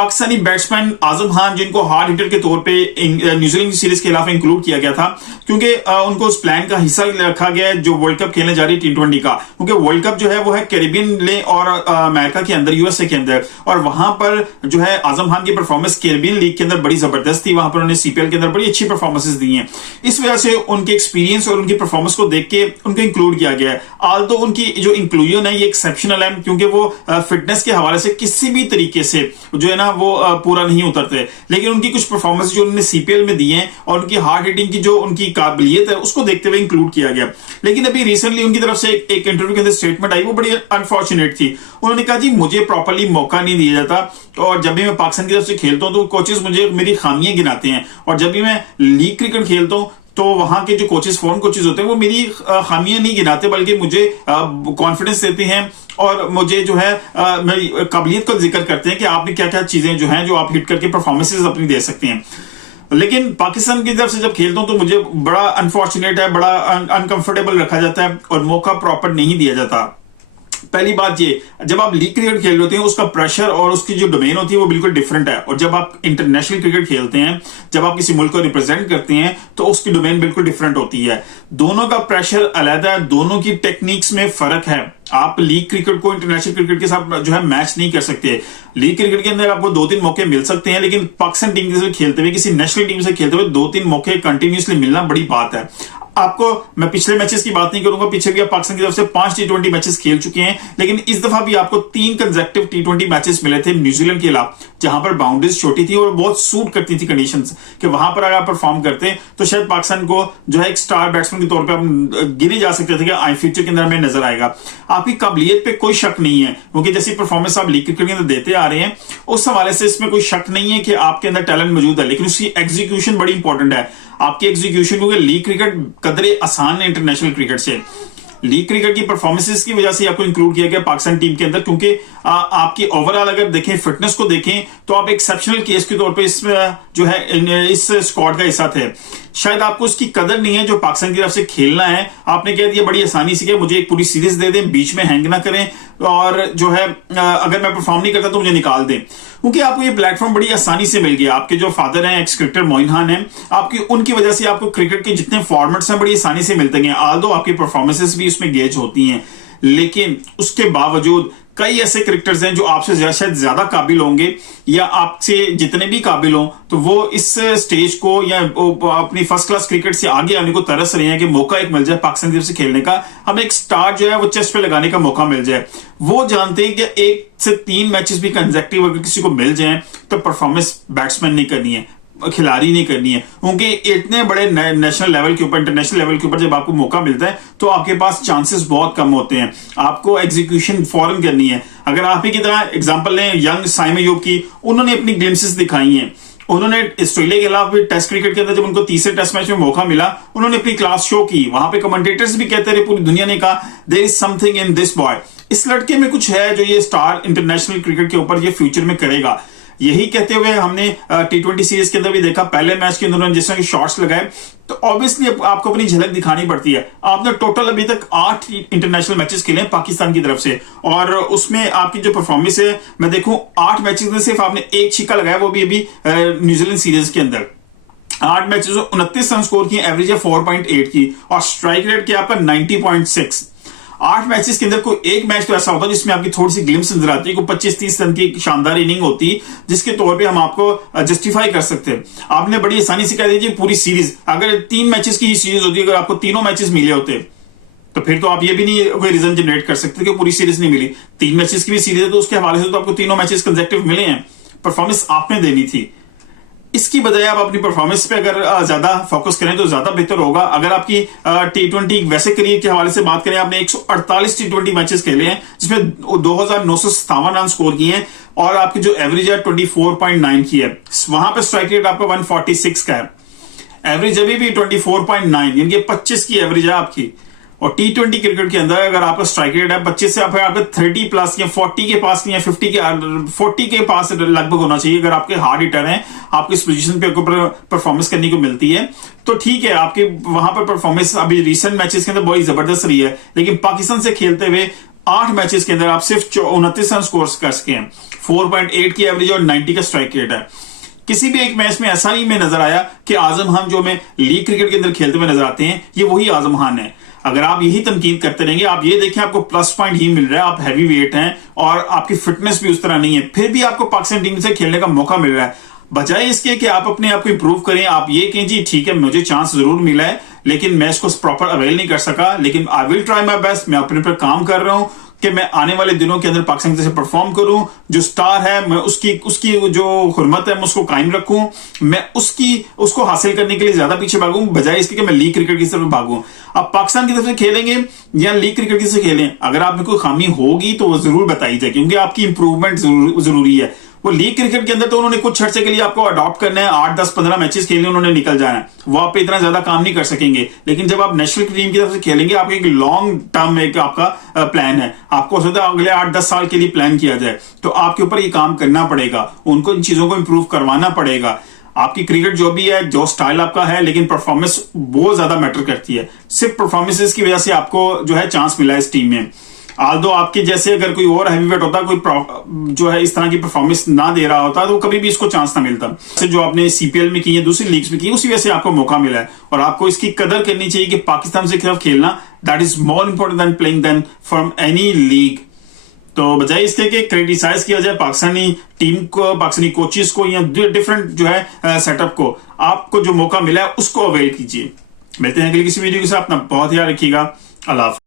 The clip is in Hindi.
पाकिस्तानी बैट्समैन आजम खान, जिनको हार्ड हिटर के तौर पे न्यूजीलैंड की सीरीज के खिलाफ इंक्लूड किया गया था, क्योंकि उनको उस प्लान का हिस्सा रखा गया है जो वर्ल्ड कप खेलने जा रही है T20 का, क्योंकि वर्ल्ड कप जो है वो है कैरिबियन ले और अमेरिका के अंदर, यूएसए के अंदर, और वहां पर जो है आजम खान की परफॉर्मेंस कैरिबियन लीग के अंदर बड़ी जबरदस्त थी। वहां पर उन्होंने सीपीएल के अंदर बड़ी अच्छी परफॉर्मेंसेस दी हैं। इस वजह से उनके एक्सपीरियंस और उनकी परफॉर्मेंस को देख के उनको इंक्लूड किया गया है। आल्दो उनकी जो इंक्लूजन है ये एक्सेप्शनल है, क्योंकि वो फिटनेस के हवाले से किसी भी तरीके से जो है ना वो पूरा नहीं उतरते, लेकिन उनकी कुछ परफॉर्मेंस जो उन्होंने सीपीएल में दी है और उनकी हार्ड हिटिंग की जो उनकी काबिलियत है उसको देखते हुए इंक्लूड किया गया। लेकिन अभी रिसेंटली उनकी तरफ से एक इंटरव्यू के अंदर स्टेटमेंट आई, वो बड़ी अनफॉर्चुनेट थी। उन्होंने कहा जी मुझे प्रॉपर्ली मौका नहीं दिया जाता, और जब भी मैं पाकिस्तान की तरफ से खेलता हूं तो कोचेस मुझे मेरी खामियां गिनाते हैं, और जब भी मैं लीग क्रिकेट खेलता हूं तो वहां के जो कोचेस, फॉरेन कोचेस होते हैं, वो मेरी खामियां नहीं गिनाते बल्कि मुझे कॉन्फिडेंस देते हैं और मुझे जो है मेरी काबिलियत का जिक्र करते हैं कि आपने क्या क्या चीजें जो हैं जो आप हिट करके परफॉर्मेंसेस अपनी दे सकते हैं। लेकिन पाकिस्तान की तरफ से जब खेलता हूं तो मुझे बड़ा अनफॉर्चुनेट है, बड़ा अनकंफर्टेबल रखा जाता है और मौका प्रॉपर नहीं दिया जाता। पहली बात ये, जब आप लीग क्रिकेट खेल रहे होते हैं उसका प्रेशर और उसकी जो डोमेन होती है वो बिल्कुल डिफरेंट है, और जब आप इंटरनेशनल क्रिकेट खेलते हैं, जब आप किसी मुल्क को रिप्रेजेंट करते हैं तो उसकी डोमेन बिल्कुल डिफरेंट होती है। दोनों का प्रेशर अलग है, दोनों की टेक्निक्स में फर्क है। आप लीग क्रिकेट को इंटरनेशनल क्रिकेट के साथ जो है मैच नहीं कर सकते। लीग क्रिकेट के अंदर आपको 2-3 मौके मिल सकते हैं, लेकिन पाकिस्तान टीम के साथ खेलते हुए, किसी नेशनल टीम से खेलते हुए 2-3 मौके कंटिन्यूसली मिलना बड़ी बात है। आपको मैं पिछले मैचेस की बात नहीं करूंगा, पीछे भी आप पाकिस्तान की तरफ से 5 T20 मैचेस खेल चुके हैं, लेकिन इस दफा भी आपको 3 कंसेक्टिव T20 मैचेस मिले थे न्यूजीलैंड के खिलाफ, जहां पर बाउंड्रीज छोटी थी और बहुत सूट करती थी कंडीशंस, कि वहां पर अगर आप परफॉर्म करते तो शायद पाकिस्तान को जो है एक स्टार बैट्समैन के तौर पर आप गिने जा सकते थे कि आई फ्यूचर के अंदर हमें नजर आएगा। आपकी काबिलियत पे कोई शक नहीं है, क्योंकि जैसी परफॉर्मेंस आप लीग क्रिकेट के अंदर देते आ रहे हैं उस हवाले से इसमें कोई शक नहीं है कि आपके अंदर टैलेंट मौजूद है, लेकिन उसकी एग्जीक्यूशन बड़ी इंपॉर्टेंट है। आपकी एग्जीक्यूशन, क्योंकि लीग क्रिकेट कदरे आसान है इंटरनेशनल क्रिकेट से। लीग क्रिकेट की परफॉर्मेंसेस की वजह से आपको इंक्लूड किया गया पाकिस्तान टीम के अंदर, क्योंकि आपकी ओवरऑल अगर देखें, फिटनेस को देखें तो आप एक्सेप्शनल केस के तौर पे इस जो है इस स्क्वाड का हिस्सा थे। शायद आपको उसकी कदर नहीं है जो पाकिस्तान की तरफ से खेलना है। आपने कह दिया बड़ी आसानी से कि मुझे एक पूरी सीरीज दे दें, बीच में हैंग ना करें, और जो है अगर मैं परफॉर्म नहीं करता तो मुझे निकाल दें, क्योंकि आपको ये प्लेटफॉर्म बड़ी आसानी से मिल गया। आपके जो फादर हैं एक्स क्रिकेटर मोइन खान हैं, आपकी उनकी वजह से आपको क्रिकेट के जितने फॉर्मेट्स हैं बड़ी आसानी से मिलते हैं। आल्दो आपकी परफॉर्मेंसेस भी उसमें गेज होती हैं, लेकिन उसके बावजूद कई ऐसे क्रिकेटर्स हैं जो आपसे शायद ज्यादा काबिल होंगे, या आपसे जितने भी काबिल हों तो वो इस स्टेज को या अपनी फर्स्ट क्लास क्रिकेट से आगे आने को तरस रहे हैं कि मौका एक मिल जाए पाकिस्तान की तरफ से खेलने का, हमें एक स्टार जो है वो चेस्ट पे लगाने का मौका मिल जाए। वो जानते हैं कि 1 से 3 मैचेस भी कंसेक्टिव अगर किसी को मिल जाए तो परफॉर्मेंस बैट्समैन नहीं करनी है, खिलाड़ी नहीं करनी है, क्योंकि इतने बड़े नेशनल लेवल के ऊपर, इंटरनेशनल लेवल के ऊपर जब आपको मौका मिलता है तो आपके पास चांसेस बहुत कम होते हैं। आपको एग्जीक्यूशन फौरन करनी है। अगर आप ही की तरह एग्जांपल लें यंग साइम अयूब की, उन्होंने अपनी ग्लिम्सेस दिखाई हैं। उन्होंने ऑस्ट्रेलिया के खिलाफ भी टेस्ट क्रिकेट के अंदर जब उनको तीसरे टेस्ट मैच में मौका मिला, उन्होंने अपनी क्लास शो की। वहां पे कमेंटेटर्स भी कहते रहे, पूरी दुनिया ने कहा there is something in this boy, इस लड़के में कुछ है जो ये स्टार इंटरनेशनल क्रिकेट के ऊपर ये फ्यूचर में करेगा। यही कहते हुए हमने T20 सीरीज के अंदर भी देखा, पहले मैच के अंदर उन्होंने जिस तरह के शॉट्स लगाए, तो ऑब्वियसली आपको अपनी झलक दिखानी पड़ती है। आपने टोटल अभी तक 8 इंटरनेशनल मैचेस खेले पाकिस्तान की तरफ से, और उसमें आपकी जो परफॉर्मेंस है मैं देखूं 8 मैचेस में सिर्फ आपने 1 छक्का लगाया, वो भी अभी न्यूजीलैंड सीरीज के अंदर। 8 मैचेस में 29 रन स्कोर किए, एवरेज है 4.8 की, और स्ट्राइक रेट किया आपका 90.6। 8 मैचेस के अंदर कोई एक मैच तो ऐसा होता है जिसमें आपकी थोड़ी सी ग्लिम्स नजर आती है, कोई 25-30 रन की शानदार इनिंग होती जिसके तौर पे हम आपको जस्टिफाई कर सकते हैं। आपने बड़ी आसानी से कह दीजिए पूरी सीरीज, अगर 3 मैचेस की ही सीरीज होती, अगर आपको तीनों मैचेस मिले होते तो फिर तो आप ये भी नहीं कोई रीजन जनरेट कर सकते कि पूरी सीरीज नहीं मिली। 3 मैचेस की भी सीरीज है तो उसके हवाले से तो आपको तीनों मैचेस कंसेक्टिव मिले हैं, परफॉर्मेंस आपने देनी थी। इसकी बजाय आप अपनी परफॉर्मेंस पे अगर ज्यादा फोकस करें तो ज्यादा बेहतर होगा। अगर आपकी T20 वैसे करियर के हवाले से बात करें, आपने 148 T20 मैचेस खेले हैं जिसमें 2957 रन स्कोर किए हैं, और आपकी जो एवरेज है 24.9 की है। वहां पे स्ट्राइक रेट आपका 146 का है, एवरेज अभी भी 24.9 यानी कि 25 की एवरेज है आपकी। और T20 क्रिकेट के अंदर अगर आपका स्ट्राइक रेट है 25 से आपका 30 प्लस या 40 के पास या 40 के पास लगभग होना चाहिए। अगर आपके हार्ड हिटर हैं, आपकी इस पोजीशन पे परफॉर्मेंस करने को मिलती है तो ठीक है, आपके वहां पर परफॉर्मेंस अभी रिसेंट मैचेस के अंदर बहुत जबरदस्त रही है। लेकिन पाकिस्तान से खेलते हुए 8 मैचेस के अंदर आप सिर्फ 29 रन स्कोर कर सके हैं। 4.8 की एवरेज और 90 का स्ट्राइक रेट है। किसी भी एक मैच में ऐसा नहीं में नजर आया कि आजम खान जो हमें लीग क्रिकेट के अंदर खेलते हुए नजर आते हैं, ये वही आजम खान है। अगर आप यही तनकीद करते रहेंगे, आप ये देखें आपको प्लस पॉइंट ही मिल रहा है, आप हैवी वेट हैं और आपकी फिटनेस भी उस तरह नहीं है, फिर भी आपको पाकिस्तान टीम से खेलने का मौका मिल रहा है। बजाय इसके कि आप अपने आप को इंप्रूव करें, आप ये कहें जी ठीक है मुझे चांस जरूर मिला है लेकिन मैं इसको प्रॉपर अवेल नहीं कर सका, लेकिन I will try my best, मैं अपने पर काम कर रहा हूं कि मैं आने वाले दिनों के अंदर पाकिस्तान से परफॉर्म करूं, जो स्टार है मैं उसकी जो हुर्मत है मैं उसको कायम रखूं, मैं उसको हासिल करने के लिए ज्यादा पीछे भागूं बजाय इसके कि मैं लीग क्रिकेट की तरफ भागूं। आप पाकिस्तान की तरफ से खेलेंगे या लीग क्रिकेट की से खेलें, अगर आप में कोई खामी होगी तो वो जरूर बताई जाए, क्योंकि आपकी इंप्रूवमेंट जरूरी है। वो लीग क्रिकेट के अंदर तो उन्होंने कुछ अर्से के लिए आपको अडॉप्ट करना है, 8, 10, 15 मैचेस खेलने उन्होंने निकल जाना है, वो आप पे इतना ज्यादा काम नहीं कर सकेंगे। लेकिन जब आप नेशनल टीम की तरफ से खेलेंगे, आपका एक लॉन्ग टर्म एक आपका प्लान है, आपको हो सकता है अगले 8-10 साल के लिए प्लान किया जाए, तो आपके ऊपर ये काम करना पड़ेगा, उनको इन चीजों को इंप्रूव करवाना पड़ेगा। आपकी क्रिकेट जो भी है, जो स्टाइल आपका है, लेकिन परफॉर्मेंस बहुत ज्यादा मैटर करती है। सिर्फ परफॉर्मेंसेस की वजह से आपको जो है चांस मिला है इस टीम में। आल्दो आपके जैसे अगर कोई और हैवीवेट होता, कोई जो है इस तरह की परफॉर्मेंस ना दे रहा होता, तो कभी भी इसको चांस ना मिलता। जो आपने सीपीएल में की है, दूसरी लीग्स में की, उसी वजह से आपको मौका मिला है और आपको इसकी कदर करनी चाहिए कि पाकिस्तान से खिलाफ खेलना that is more important than playing then from any league. तो बजाय इसके कि क्रिटिसाइज किया जाए पाकिस्तानी टीम को, पाकिस्तानी कोचेस को या डिफरेंट जो है सेटअप को, आपको जो मौका मिला है उसको अवेल कीजिए। मिलते हैं अगली किसी वीडियो के साथ, अपना बहुत ध्यान रखिएगा। अल्लाह हाफ़िज़।